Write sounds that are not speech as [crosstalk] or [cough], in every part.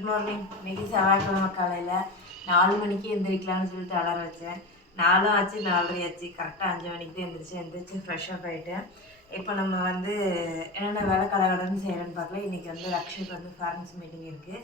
Good morning இன்னைக்கு செவ்வாய்க்கிழமை காலையில் நாலு மணிக்கு எந்திரிக்கலாம்னு சொல்லிட்டு அலாரம் வச்சேன். நாலும் ஆச்சு நாலரை ஆச்சு. கரெக்டாக அஞ்சு மணிக்கு தான் எந்திரிச்சு எந்திரிச்சு ஃப்ரெஷ் அப் இப்போ நம்ம வந்து என்னென்ன வேலை கடகடன்னு செய்கிறேன்னு பார்க்கல. இன்றைக்கி வந்து ரக்ஷனுக்கு வந்து ஃபேரன்ஸ் மீட்டிங் இருக்குது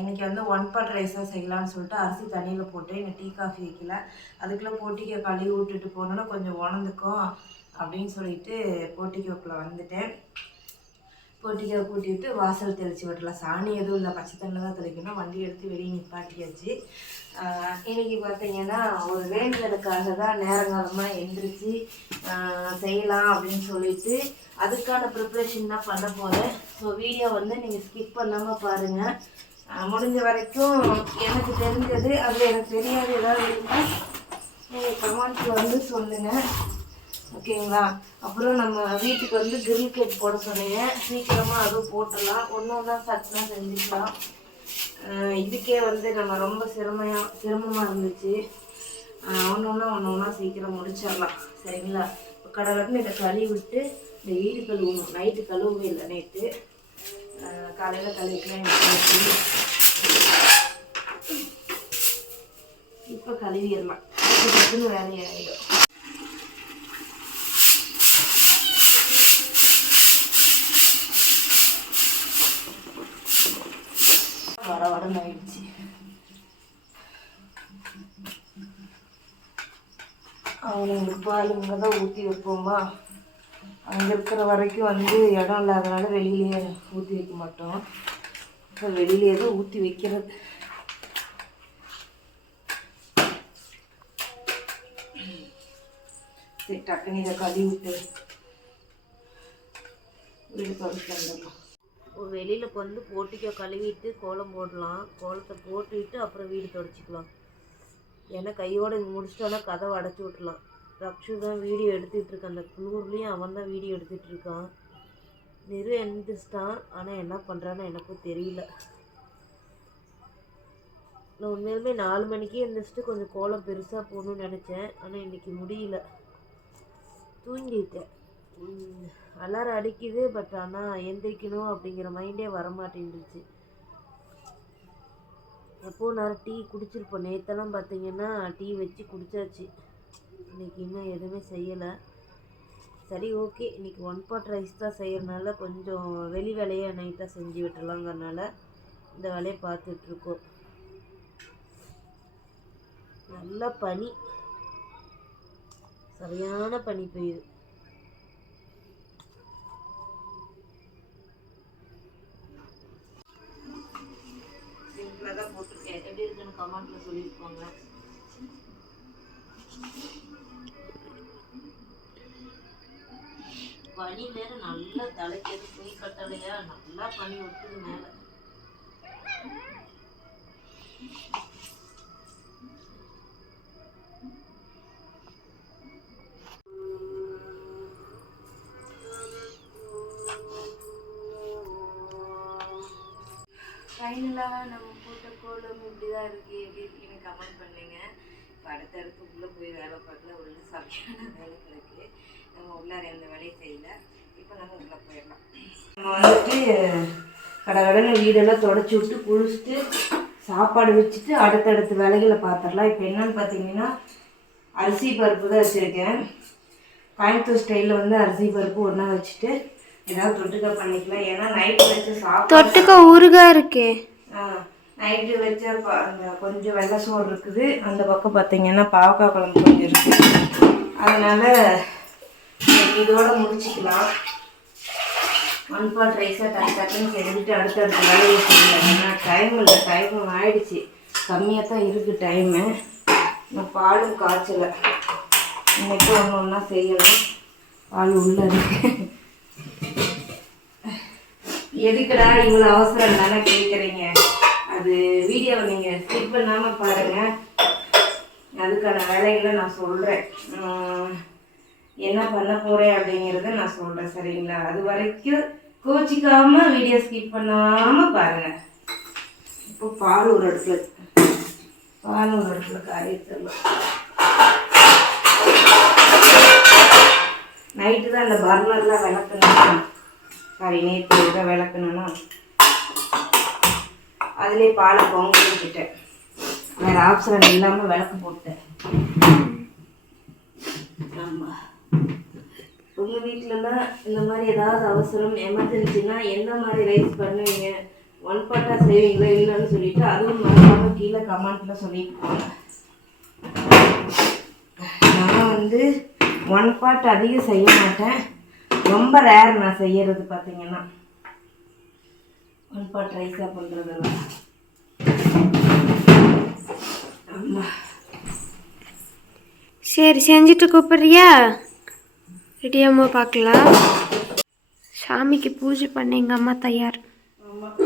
இன்றைக்கி வந்து ஒன் பாட் ரைஸாக செய்யலாம்னு சொல்லிட்டு அரிசி தண்ணியில் போட்டு இன்னும் டீ காஃபி வைக்கல. அதுக்குள்ளே போட்டிக்கை கழுவி விட்டுட்டு போனோன்னா கொஞ்சம் உணர்ந்துக்கும் அப்படின்னு சொல்லிட்டு போட்டிக்கோக்குள்ளே வந்துட்டேன். போட்டிக்கை கூட்டி விட்டு வாசல் தெளித்து விடலாம் சாணி எதுவும் இல்லை. பச்சை தண்ணில் தான் தெளிக்கணும். வண்டி எடுத்து வெளியே நிப்பாட்டியாச்சு. இன்றைக்கி பார்த்தீங்கன்னா ஒரு வேண்டுதலுக்காக தான் நேரங்காலமாக எந்திரிச்சு செய்யலாம் அப்படின்னு சொல்லிட்டு அதுக்கான ப்ரிப்ரேஷன் தான் பண்ண போகிறேன் ஸோ வீடியோ வந்து நீங்கள் ஸ்கிப் பண்ணாமல் பாருங்கள் முடிஞ்ச வரைக்கும் எனக்கு தெரிஞ்சது அதில் எனக்கு தெரியாது ஏதாவது இருந்தால் நீங்கள் கமெண்ட்ஸில் வந்து சொல்லுங்கள் ஓகேங்களா? அப்புறம் நம்ம வீட்டுக்கு வந்து கிரில் கேட் போட சொன்னீங்க. சீக்கிரமாக அதுவும் போட்டுடலாம். ஒன்று ஒன்றா சட்டுனா செஞ்சுக்கலாம். இதுக்கே வந்து நம்ம ரொம்ப சிரமையாக சிரமமாக இருந்துச்சு. ஒன்று ஒன்றா ஒன்று ஒன்றா சீக்கிரம் முடிச்சிடலாம். சரிங்களா? இப்போ கடலுக்கு இதை கழுவி விட்டு இந்த ஈடு கழுவணும். நைட்டு கழுவவே இல்லை நைட்டு காலையில் கழுவிக்கலாம் இப்போ கழுவிடலாம். டக்குன்னு வேலையாகிடும் வர வரன்னு ஆயிடுச்சு அவனுங்களுக்கு பால் இங்கே தான் ஊற்றி வைப்போமா? அங்கே இருக்கிற வரைக்கும் வந்து இடம் இல்லாதனால வெளியிலேயே ஊற்றி வைக்க மாட்டோம். இப்போ வெளியிலேயே தான் ஊற்றி வைக்கிறது. சரி டக்குன்னு இதை கழுவி விட்டு வீடு பகுதி வந்துடலாம். வெளியில் வந்து போட்டிக்கோ கழுவிட்டு கோலம் போடலாம். கோலத்தை போட்டுவிட்டு அப்புறம் வீடு தொடச்சிக்கலாம். ஏன்னா கையோட முடிச்சிட்டோன்னா கதவை அடைச்சி விட்டுலாம். ரக்ஷு தான் வீடியோ எடுத்துகிட்டு இருக்கான். அந்த குளூர்லேயும் அவன் தான் வீடியோ எடுத்துகிட்டு இருக்கான். நிறு எந்திரிச்சிட்டான். ஆனால் என்ன பண்ணுறான்னு எனக்கும் தெரியல. நான் உண்மையிலுமே நாலு மணிக்கே எழுந்திரிச்சிட்டு கொஞ்சம் கோலம் பெருசாக போகணும்னு நினச்சேன். ஆனால் இன்னைக்கு முடியல. தூங்கிட்டேன். அலாரம் அடிக்குது பட் ஆனால் எந்திரிக்கணும் அப்படிங்கிற மைண்டே வரமாட்டேங்குச்சு அப்போது நேரம் டீ குடிச்சிருப்போம் நேற்றெல்லாம் பார்த்தீங்கன்னா டீ வச்சு குடித்தாச்சு இன்றைக்கி இன்னும் எதுவுமே செய்யலை. சரி ஓகே இன்றைக்கி ஒன் பாட் ரைஸ் தான் செய்கிறனால கொஞ்சம் வெளி வேலையை நைட்டாக செஞ்சு விட்டுலாங்கிறனால இந்த வேலையை பார்த்துட்ருக்கோம். நல்லா பனி. சரியான பனி பெய்யுது. கமெண்ட்ல சொல்லியிருப்பாங்க பனி வேற நல்லா தலைக்கிறது துணி கட்டலையா நல்லா பண்ணி விட்டுது மேல வேலை பார்க்கல உள்ள சரியான வேலை இருக்கு நம்ம உள்ளார எந்த வேலையும் செய்யல. இப்போ நம்ம உள்ளே போயிடலாம். நம்ம வந்துட்டு கடகடன்னு வீடெல்லாம் தொடச்சி விட்டு குளிச்சுட்டு சாப்பாடு வச்சுட்டு அடுத்தடுத்த வேலைகளை பார்த்துடலாம். இப்போ என்னன்னு பார்த்தீங்கன்னா அரிசி பருப்பு தான் வச்சுருக்கேன். கோயம்புத்தூர் ஸ்டைலில் வந்து அரிசி பருப்பு ஒன்றா வச்சுட்டு ஏதாவது தொட்டுக்க பண்ணிக்கலாம். ஏன்னா நைட்டு வச்சு சாப்பாடு தொட்டுக்க ஊறுகா இருக்கே. நைட்டு வச்ச அந்த கொஞ்சம் வெள்ளை சோறு இருக்குது. அந்த பக்கம் பார்த்தீங்கன்னா பாவக்காய் குழம்பு கொஞ்சம் இருக்குது. அதனால் இதோட முடிச்சுக்கலாம். ஒன் பாட் ரைஸாக டக்கு டக்குன்னு செஞ்சுட்டு அடுத்தடுத்த வேலையை செய்யலாம். ஏன்னா டைம் இல்லை டைம் ஆயிடுச்சு. கம்மியாக தான் இருக்குது டைமு நான் பாலும் காய்ச்சலை. இன்னைக்கு ஒன்று ஒன்றா செய்யலாம். பால் உள்ளே இருக்கு. எதுக்குடா இவ்வளோ அவசரம் தானே கேட்குறீங்க அது வீடியோவை நீங்கள் ஸ்கிப் பண்ணாமல் பாருங்கள் அதுக்கான வேலைகளை நான் சொல்கிறேன் என்ன பண்ண போகிறேன் அப்படிங்கிறத நான் சொல்கிறேன் சரிங்களா? அது வரைக்கும் கோச்சிக்காமல் வீடியோ ஸ்கிப் பண்ணாமல் பாருங்கள் இப்போ பால் ஒரு இடத்துல. பால் ஒரு இடத்துல காயத்தரலாம் நைட்டு தான் அந்த பர்னர்லாம் விளக்கணும் சாரி நேற்று இதை விளக்கணும்னா அதுலேயே பாலை பொங்க வேறு ஆப்ஷன் இல்லாமல் விளக்கு போட்டேன். ஆமாம் உங்கள் வீட்டிலலாம் இந்த மாதிரி ஏதாவது அவசரம் எமர்ஜென்சினா எந்த மாதிரி ரைஸ் பண்ணுவீங்க? ஒன் பார்ட்டாக செய்வீங்களா இல்லைன்னு சொல்லிட்டு அதுவும் மறக்காமல் கீழே கமெண்ட்டில் சொல்லிட்டு நான் வந்து ஒன் பார்ட் அதிகம் செய்ய மாட்டேன். ரொம்ப ரேர் நான் செய்யறது பார்த்தீங்கன்னா பார்ட் ரைஸாக பண்ணுறதெல்லாம் ஆமாம் சரி செஞ்சுட்டு கூப்பிட்றியா? ரெடியாமோ பார்க்கலாம் சாமிக்கு பூஜை பண்ண எங்கள் அம்மா தயார்.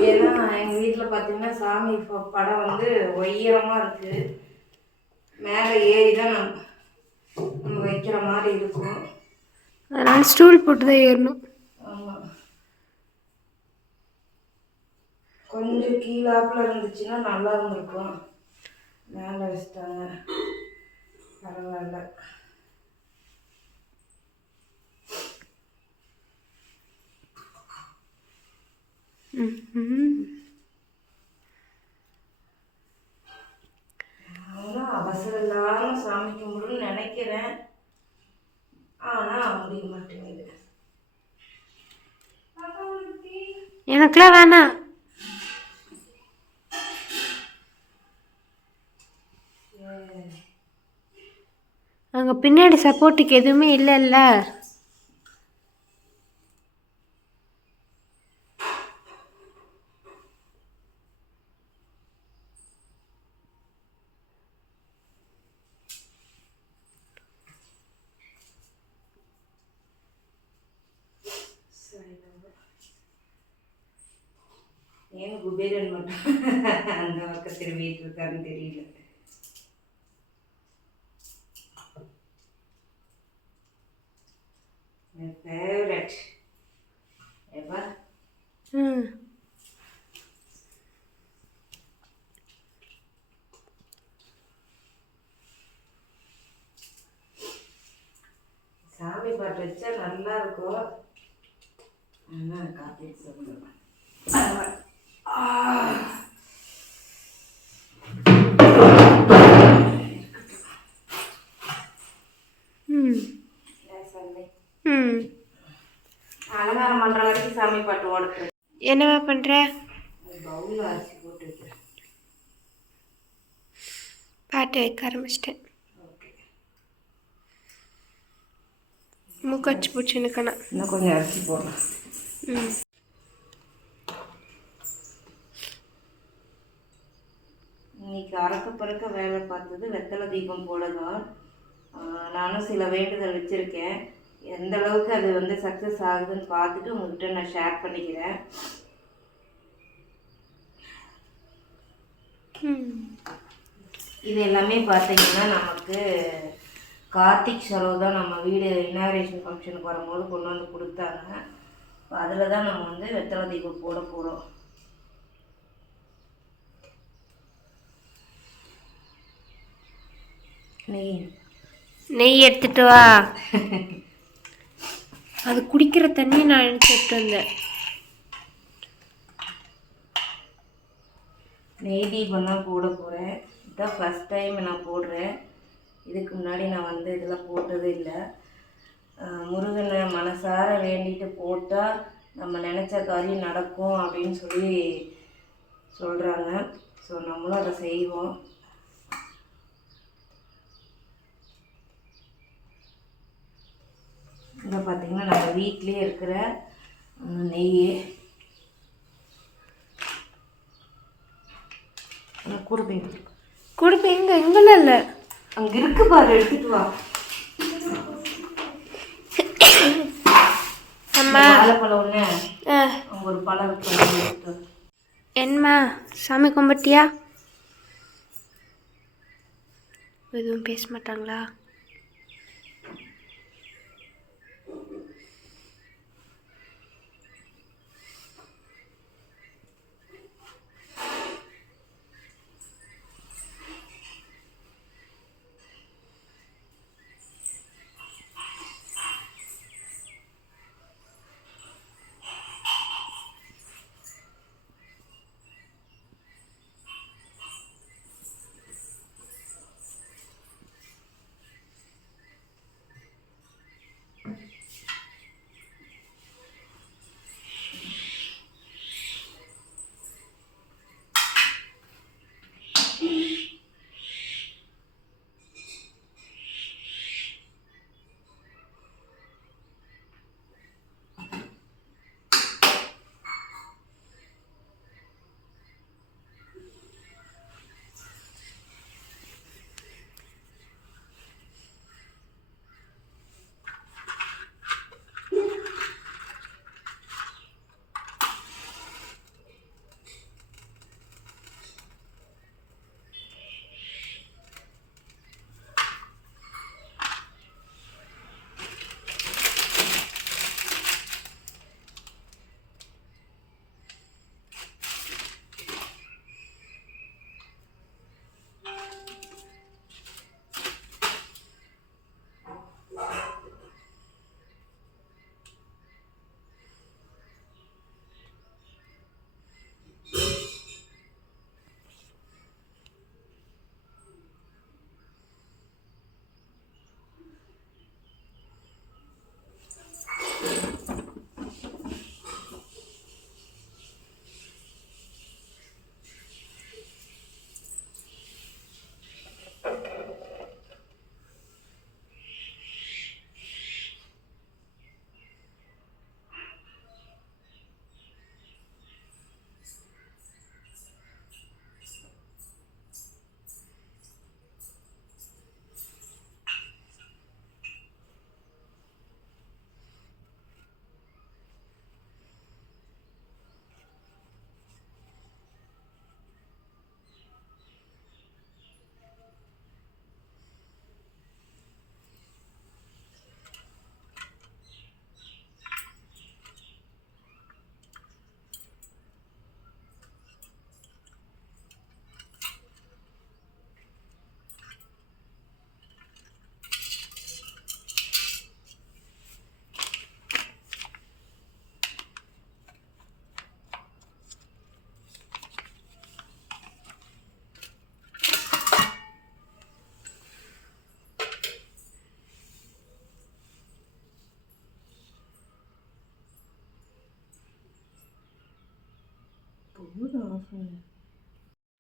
ஏன்னா எங்கள் வீட்டில் பார்த்தீங்கன்னா சாமி படம் வந்து உயரமாக இருக்குது மேலே ஏறி தான் நம்ம நம்ம வைக்கிற மாதிரி இருக்கும். அதனால் ஸ்டூல் போட்டு தான் ஏறணும். ஆமாம் கொஞ்சம் கீழாப்புல இருந்துச்சுன்னா நல்லா இருந்திருக்கும். மேலே வச்சிட்டாங்க. பரவாயில்ல. அவசரம் இல்லாமல் சாமி கும்பிடணும்னு நினைக்கிறேன். ஆனால் முடிய மாட்டேங்குது. எனக்குலாம் வேணாம். அங்கே பின்னாடி சப்போர்ட்டுக்கு எதுவுமே இல்லைல்ல. ஏன் குபேரன் மட்டும் அந்த பக்கம் திரும்பிட்டு இருக்காருன்னு தெரியல. சாமி பாட்டு வச்சா நல்லா இருக்கும் ஆனால் காப்பி சொல்லுவேன் என்னவா பண்ணுற போட்டு வைக்க ஆரம்பிச்சிட்டேன். ஓகே. மூக்கச்சு பூச்சி நிற்கணும் இன்னும் கொஞ்சம் அரிசி போடலாம் ம். இன்னைக்கு அறக்க பறக்க வேலை பார்த்தது வெத்தலை தீபம் போட தான் நானும் சில வேண்டுதல் வச்சுருக்கேன். எந்த அளவுக்கு அது வந்து சக்ஸஸ் ஆகுதுன்னு பார்த்துட்டு உங்ககிட்ட நான் ஷேர் பண்ணிக்கிறேன். இது எல்லாமே பார்த்தீங்கன்னா நமக்கு கார்த்திக் சரோ தான் நம்ம வீடு இனாரேஷன் ஃபங்க்ஷனுக்கு வரும்போது கொண்டு வந்து கொடுத்தாங்க. அதில் தான் நம்ம வந்து வெத்தலை தீபம் போட போகிறோம் நெய். நெய் எடுத்துட்டு வா. [laughs] அது குடிக்கிற தண்ணி நான் நினச்சிட்டு இருந்தேன் நெய் தீபம் தான் போட போகிறேன் இதுதான் ஃபஸ்ட் டைம் நான் போடுறேன். இதுக்கு முன்னாடி நான் வந்து இதில் போட்டது இல்லை. முருகனை மனசார வேண்டிட்டு போட்டால் நம்ம நினச்ச காரியம் நடக்கும் அப்படின்னு சொல்லி சொல்கிறாங்க ஸோ நம்மளும் அதை செய்வோம். இதை பார்த்தீங்கன்னா நம்ம வீட்டிலே இருக்கிற நெய் கூட போயிருக்கு கொடுப்ப எங்க எங்கெல்லாம் இல்லை. அங்க இருக்கு பாரு எடுத்துட்டு வா. என்னம்மா சாமி கும்பிட்டியா? எதுவும் பேச மாட்டாங்களா?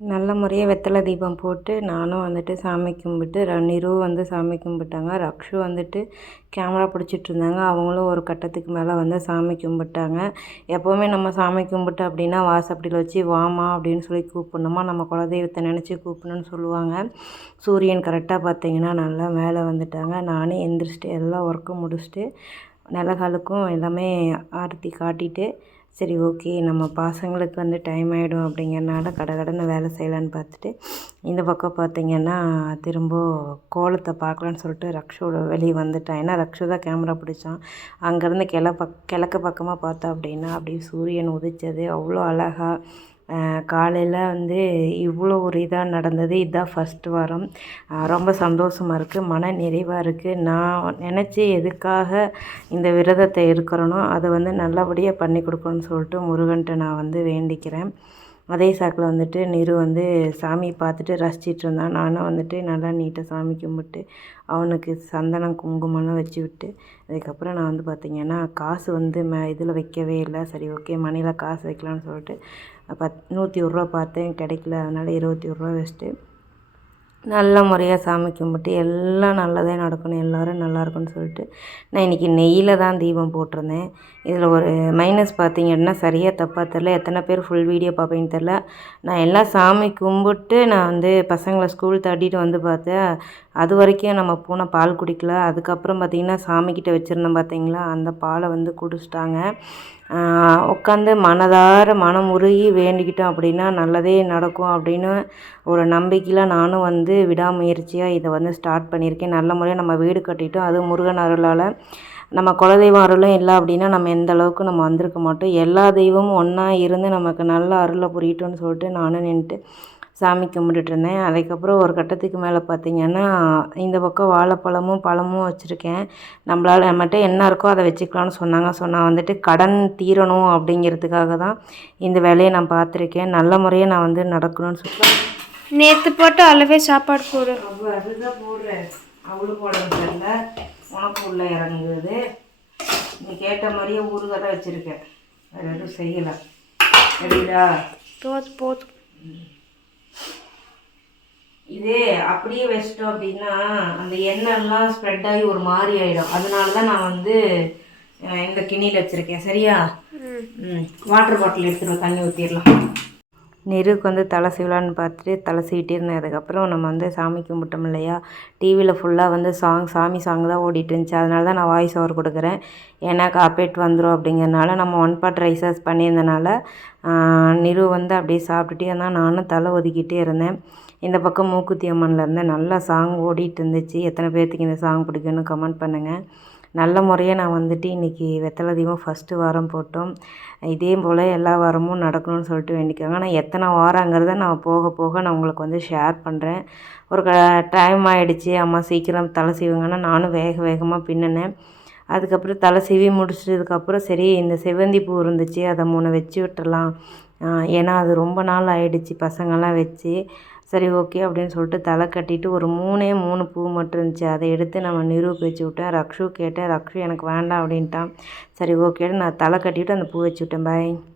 நல்ல முறையாக வெத்தலை தீபம் போட்டு நானும் வந்துட்டு சாமி கும்பிட்டு ர நிரு வந்து சாமி கும்பிட்டாங்க. ரக்ஷு வந்துட்டு கேமரா பிடிச்சிட்டு இருந்தாங்க. அவங்களும் ஒரு கட்டத்துக்கு மேலே வந்து சாமி கும்பிட்டாங்க. எப்போவுமே நம்ம சாமி கும்பிட்டு அப்படின்னா வாசப்படியில் வச்சு வாமா அப்படின்னு சொல்லி கூப்பிடணுமா? நம்ம குலதெய்வத்தை நினச்சி கூப்பிடணும்னு சொல்லுவாங்க. சூரியன் கரெக்டாக பார்த்தீங்கன்னா நல்லா மேலே வந்துட்டாங்க. நானே எந்திரிச்சிட்டு எல்லா ஒர்க்கும் முடிச்சுட்டு நிலகாலுக்கும் எல்லாமே ஆரத்தி காட்டிட்டு சரி ஓகே நம்ம பசங்களுக்கு வந்து டைம் ஆகிடும் அப்படிங்கிறனால கடகடன்னு வேலை செய்யலான்னு பார்த்துட்டு இந்த பக்கம் பார்த்தீங்கன்னா திரும்ப கோலத்தை பார்க்கலான்னு சொல்லிட்டு ரக்ஷோட வெளியே வந்துட்டான். ஏன்னா ரக்ஷு தான் கேமரா பிடிச்சான். அங்கேருந்து கிள பக் கிழக்கு பக்கமாக பார்த்தோம் அப்படின்னா அப்படியே சூரியன் உதிச்சது. அவ்வளோ அழகாக காலையில் வந்து இவ்வளோ ஒரு இதாக நடந்தது. இதுதான் ஃபஸ்ட்டு வாரம். ரொம்ப சந்தோஷமாக இருக்குது மன நிறைவாக இருக்குது நான் நினச்சி எதுக்காக இந்த விரதத்தை இருக்கிறேனோ அதை வந்து நல்லபடியாக பண்ணி கொடுக்கணும்னு சொல்லிட்டு முருகன்ட்ட நான் வந்து வேண்டிக்கிறேன். அதே சாக்கில் வந்துட்டு நிரு வந்து சாமி பார்த்துட்டு ரசிச்சிட்டு இருந்தான். நானும் வந்துட்டு நல்லா நீட்டாக சாமி கும்பிட்டு அவனுக்கு சந்தனம் குங்குமம்லாம் வச்சு விட்டு அதுக்கப்புறம் நான் வந்து பார்த்திங்கன்னா காசு வந்து ம இதில் வைக்கவே இல்லை. சரி ஓகே மணியில் காசு வைக்கலான்னு சொல்லிட்டு பத் நூற்றி ஒரு ரூபா பார்த்தேன் கிடைக்கல. அதனால் இருபத்தி ஒரு ரூபா வச்சுட்டு நல்ல முறையாக சாமி கும்பிட்டு எல்லாம் நல்லதே நடக்கணும் எல்லோரும் நல்லா இருக்கும்னு சொல்லிட்டு நான் இன்றைக்கி நெய்யில் தான் தீபம் போட்டிருந்தேன். இதில் ஒரு மைனஸ் பார்த்தீங்கன்னா சரியாக தப்பாக தெரில எத்தனை பேர் ஃபுல் வீடியோ பார்ப்பேன்னு தெரில நான் எல்லாம் சாமி கும்பிட்டு நான் வந்து பசங்களை ஸ்கூல் தட்டிட்டு வந்து பார்த்தேன். அது வரைக்கும் நம்ம பூனை பால் குடிக்கல. அதுக்கப்புறம் பார்த்திங்கன்னா சாமிக்கிட்ட வச்சுருந்தோம் பார்த்தீங்களா? அந்த பாலை வந்து குடிச்சிட்டாங்க. உட்காந்து மனதார மனம் உருகி வேண்டிக்கிட்டோம் அப்படின்னா நல்லதே நடக்கும் அப்படின்னு ஒரு நம்பிக்கையில் நானும் வந்து விடாமுயற்சியாக இதை வந்து ஸ்டார்ட் பண்ணியிருக்கேன். நல்ல முறையாக நம்ம வீடு கட்டிட்டோம். அதுவும் முருகன் அருளால். நம்ம குலதெய்வம் அருளும் இல்லை அப்படின்னா நம்ம எந்த அளவுக்கு நம்ம வந்திருக்க மாட்டோம். எல்லா தெய்வமும் ஒன்றா இருந்து நமக்கு நல்ல அருளை புரியட்டும்னு சொல்லிட்டு நானும் நின்றுட்டு சாமி கும்பிட்டுட்டு இருந்தேன். அதுக்கப்புறம் ஒரு கட்டத்துக்கு மேலே பார்த்தீங்கன்னா இந்த பக்கம் வாழைப்பழமும் பழமும் வச்சுருக்கேன். நம்மளால் நம்மகிட்ட என்ன இருக்கோ அதை வச்சுக்கலாம்னு சொன்னாங்க. ஸோ நான் வந்துட்டு கடன் தீரணும் அப்படிங்கிறதுக்காக தான் இந்த வேலையை நான் பார்த்துருக்கேன். நல்ல முறையாக நான் வந்து நடக்கணும்னு சொல்லி. நேற்று போட்டு அளவே சாப்பாடு போடு. அவ்வளோ அதுதான் போடுறேன் அவ்வளோ போடுறது தெரியல உனக்கு உள்ளே இறங்குது. நீ கேட்ட மாதிரியே ஊறுகாய் தான் வச்சுருக்கேன். வேறு எதுவும் செய்யலை. சரிடா. போதும் போதும் இதே அப்படியே வச்சிட்டோம் அப்படின்னா அந்த எண்ணெய்லாம் ஸ்ப்ரெட் ஆகி ஒரு மாதிரி ஆகிடும் அதனால தான் நான் வந்து இந்த கிணியில் வச்சுருக்கேன். சரியா? ம். வாட்டர் பாட்டில் எடுத்துருவோம் தண்ணி ஊற்றிடலாம் நெருக்கு வந்து தலை சீவலான்னு பார்த்துட்டு தலை சீவிட்டே இருந்தேன் அதுக்கப்புறம் நம்ம வந்து சாமி கும்பிட்டோம் இல்லையா? டிவியில் ஃபுல்லாக வந்து சாங் சாமி சாங் தான் ஓடிட்டு இருந்துச்சு. அதனால தான் நான் வாய்ஸ் ஓவர் கொடுக்குறேன். ஏன்னா காப்பேட் வந்துடும் அப்படிங்கிறனால நம்ம ஒன் பார்ட் ரைசஸ் பண்ணியிருந்தனால நிறு வந்து அப்படியே சாப்பிட்டுட்டே இருந்தால் நானும் தலை ஒதுக்கிட்டே இருந்தேன். இந்த பக்கம் மூக்குத்தி அம்மன்ல இருந்தேன் நல்லா சாங் ஓடிட்டு இருந்துச்சு. எத்தனை பேர்த்துக்கு இந்த சாங் பிடிக்கும்னு கமெண்ட் பண்ணுங்கள் நல்ல முறையாக நான் வந்துட்டு இன்றைக்கி வெத்தலை தீபம் ஃபஸ்ட்டு வாரம் போட்டோம். இதே போல் எல்லா வாரமும் நடக்கணும்னு சொல்லிட்டு வேண்டிக்காங்க. ஆனால் எத்தனை வாரங்கிறத நான் போக போக நான் உங்களுக்கு வந்து ஷேர் பண்ணுறேன் ஒரு க டைம் ஆகிடுச்சி அம்மா சீக்கிரம் தலை சீவுங்கன்னா நானும் வேக வேகமாக பின்னினேன். அதுக்கப்புறம் தலை சீவி முடிச்சதுக்கப்புறம் சரி இந்த செவ்வந்தி பூ இருந்துச்சு. அதை மூணு வச்சு விட்டுறலாம். ஏன்னா அது ரொம்ப நாள் ஆயிடுச்சு பசங்கள்லாம் வச்சு. சரி ஓகே அப்படின்னு சொல்லிட்டு தலை கட்டிட்டு ஒரு மூணே மூணு பூ மட்டும் இருந்துச்சு. அதை எடுத்து நம்ம நிரூபிச்சு விட்டேன். ரக்ஷு கேட்டேன். ரக்ஷு எனக்கு வேண்டாம் அப்படின்ட்டான். சரி ஓகேன்னு நான் தலை கட்டிட்டு அந்த பூ வச்சு விட்டேன். பாய்